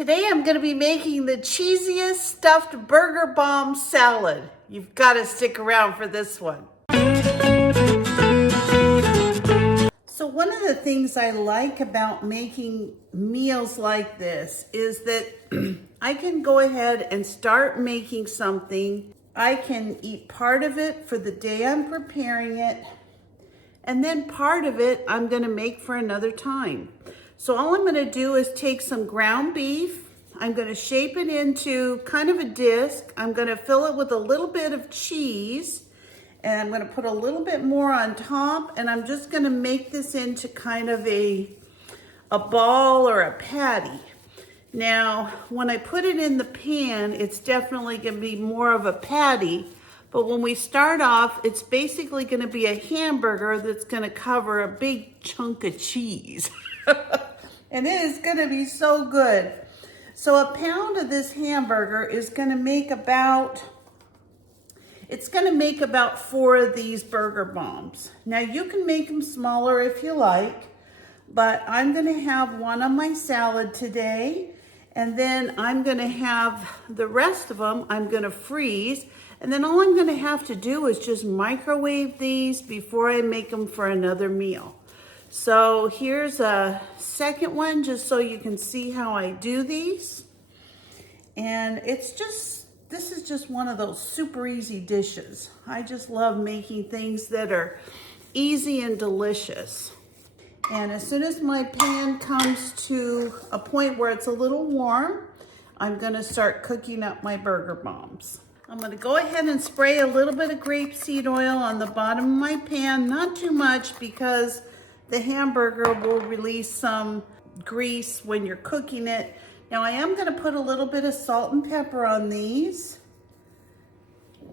Today I'm going to be making the cheesiest stuffed burger bomb salad. You've got to stick around for this one. So one of the things I like about making meals like this is that I can go ahead and start making something. I can eat part of it for the day I'm preparing it, and then part of it I'm going to make for another time. So all I'm going to do is take some ground beef. I'm going to shape it into kind of a disc. I'm going to fill it with a little bit of cheese, and I'm going to put a little bit more on top, and I'm just going to make this into kind of a ball or a patty. Now, when I put it in the pan, it's definitely going to be more of a patty, but when we start off, it's basically going to be a hamburger that's going to cover a big chunk of cheese. And it is going to be so good. So a pound of this hamburger is going to make about, it's going to make about 4 of these burger bombs. Now you can make them smaller if you like, but I'm going to have one on my salad today, and then I'm going to have the rest of them I'm going to freeze, and then all I'm going to have to do is just microwave these before I make them for another meal. So here's a second one just so you can see how I do these. And this is just one of those super easy dishes. I just love making things that are easy and delicious. And as soon as my pan comes to a point where it's a little warm, I'm gonna start cooking up my burger bombs. I'm gonna go ahead and spray a little bit of grapeseed oil on the bottom of my pan, not too much because the hamburger will release some grease when you're cooking it. Now I am gonna put a little bit of salt and pepper on these,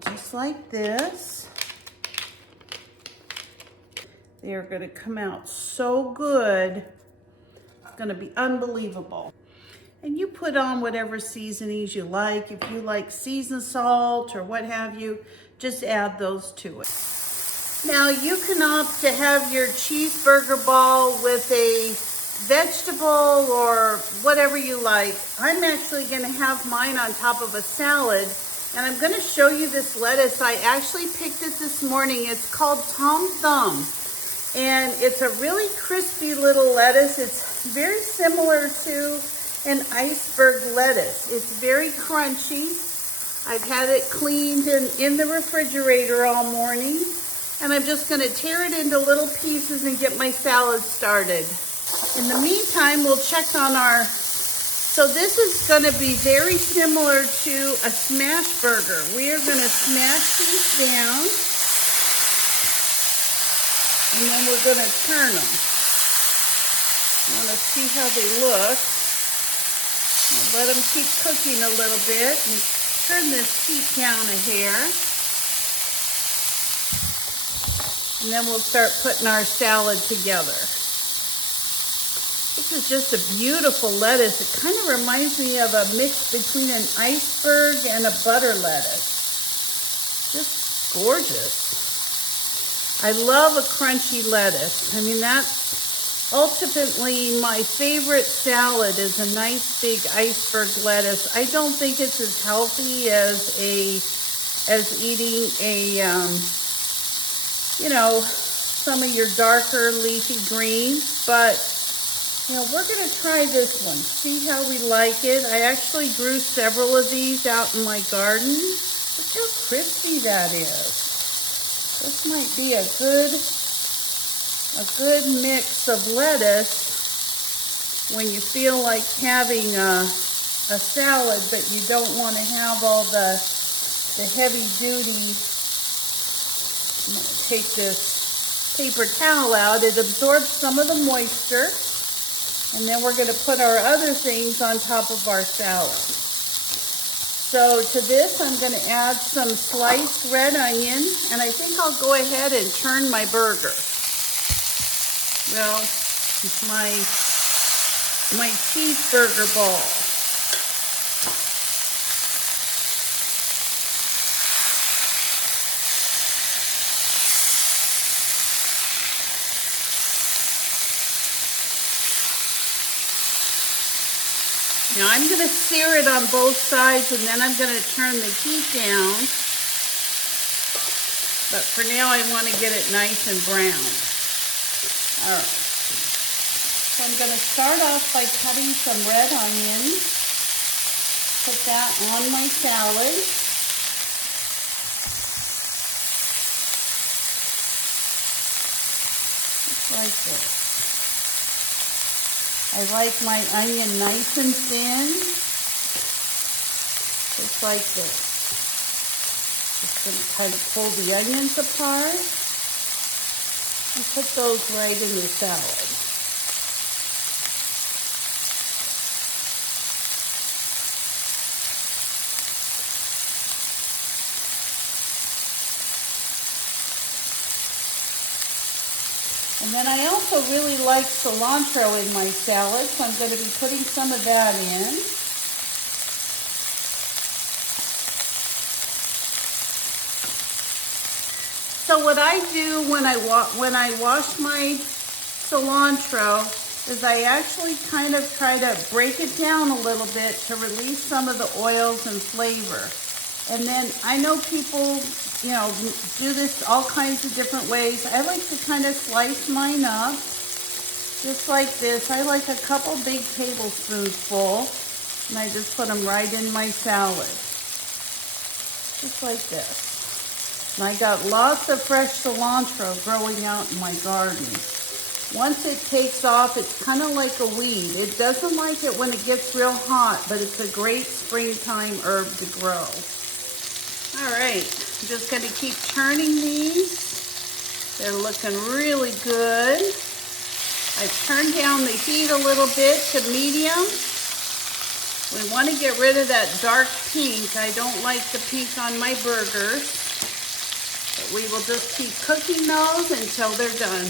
just like this. They are gonna come out so good. It's gonna be unbelievable. And you put on whatever seasonings you like. If you like seasoned salt or what have you, just add those to it. Now you can opt to have your cheeseburger ball with a vegetable or whatever you like. I'm actually gonna have mine on top of a salad, and I'm gonna show you this lettuce. I actually picked it this morning. It's called Tom Thumb, and it's a really crispy little lettuce. It's very similar to an iceberg lettuce. It's very crunchy. I've had it cleaned in the refrigerator all morning. And I'm just gonna tear it into little pieces and get my salad started. In the meantime, we'll check on so this is gonna be very similar to a smash burger. We are gonna smash these down, and then we're gonna turn them. I wanna see how they look. I'll let them keep cooking a little bit and turn this heat down a hair. And then we'll start putting our salad together. This is just a beautiful lettuce. It kind of reminds me of a mix between an iceberg and a butter lettuce. Just gorgeous. I love a crunchy lettuce. I mean, that's ultimately my favorite salad is a nice big iceberg lettuce. I don't think it's as healthy as eating a you know, some of your darker leafy greens, but you know, we're gonna try this one, see how we like it. I actually grew several of these out in my garden. Look how crispy that is. This might be a good mix of lettuce when you feel like having a salad, but you don't want to have all the heavy duty. I'm going to take this paper towel out. It absorbs some of the moisture, and then we're going to put our other things on top of our salad. So to this, I'm going to add some sliced red onion, and I think I'll go ahead and turn my burger. Well, my cheeseburger ball. Now I'm going to sear it on both sides, and then I'm going to turn the heat down. But for now, I want to get it nice and brown. All right. So I'm going to start off by cutting some red onions. Put that on my salad. Just like this. I like my onion nice and thin. Just like this. Just going to kind of pull the onions apart and put those right in the salad. And then I also really like cilantro in my salad, so I'm going to be putting some of that in. So what I do when I wash my cilantro is I actually kind of try to break it down a little bit to release some of the oils and flavor. And then I know people, you know, do this all kinds of different ways. I like to kind of slice mine up, just like this. I like a couple big tablespoons full, and I just put them right in my salad, just like this. And I got lots of fresh cilantro growing out in my garden. Once it takes off, it's kind of like a weed. It doesn't like it when it gets real hot, but it's a great springtime herb to grow. All right, I'm just going to keep turning these. They're looking really good. I've turned down the heat a little bit to medium. We want to get rid of that dark pink. I don't like the pink on my burgers. But we will just keep cooking those until they're done.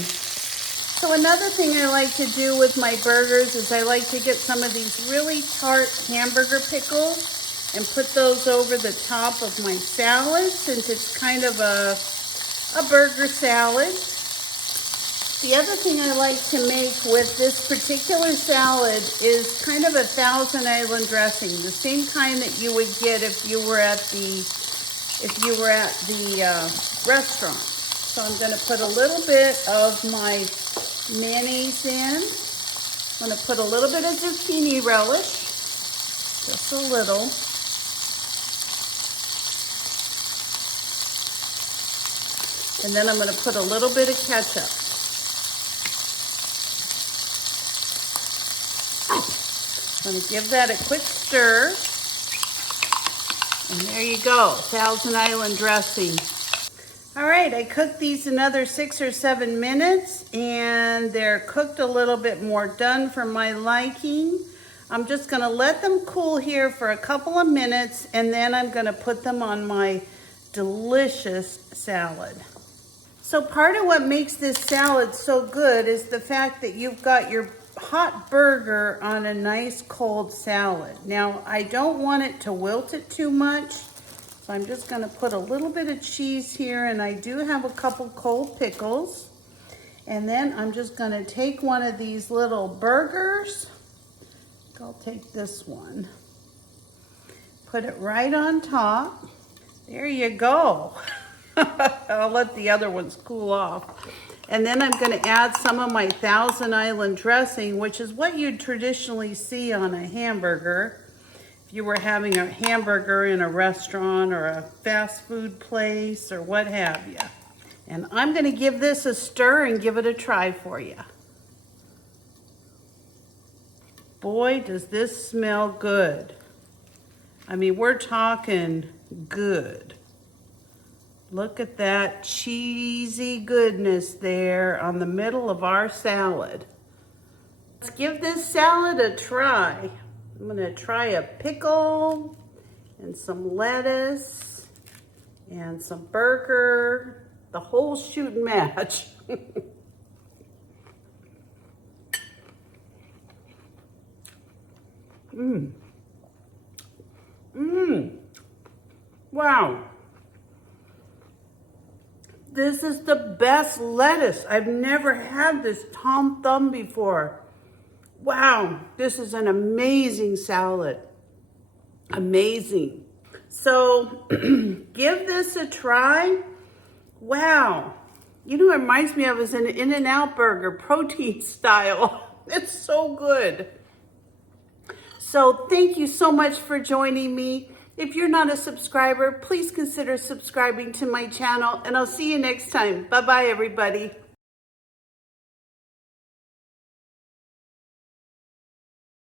So another thing I like to do with my burgers is I like to get some of these really tart hamburger pickles and put those over the top of my salad, since it's kind of a burger salad. The other thing I like to make with this particular salad is kind of a Thousand Island dressing, the same kind that you would get if you were at the restaurant. So I'm going to put a little bit of my mayonnaise in. I'm going to put a little bit of zucchini relish, just a little. And then I'm going to put a little bit of ketchup. I'm going to give that a quick stir. And there you go, Thousand Island dressing. All right, I cooked these another 6 or 7 minutes, and they're cooked a little bit more done for my liking. I'm just going to let them cool here for a couple of minutes, and then I'm going to put them on my delicious salad. So part of what makes this salad so good is the fact that you've got your hot burger on a nice cold salad. Now, I don't want it to wilt it too much, so I'm just going to put a little bit of cheese here, and I do have a couple cold pickles. And then I'm just going to take one of these little burgers. I'll take this one. Put it right on top. There you go. I'll let the other ones cool off. And then I'm going to add some of my Thousand Island dressing, which is what you'd traditionally see on a hamburger. If you were having a hamburger in a restaurant or a fast food place or what have you. And I'm going to give this a stir and give it a try for you. Boy, does this smell good. I mean, we're talking good. Look at that cheesy goodness there on the middle of our salad. Let's give this salad a try. I'm gonna try a pickle and some lettuce and some burger, the whole shooting match. Wow. This is the best lettuce. I've never had this Tom Thumb before. Wow, this is an amazing salad. Amazing. So give this a try. Wow. You know what it reminds me of is an In-N-Out burger, protein style. It's so good. So thank you so much for joining me. If you're not a subscriber, please consider subscribing to my channel, and I'll see you next time. Bye-bye, everybody.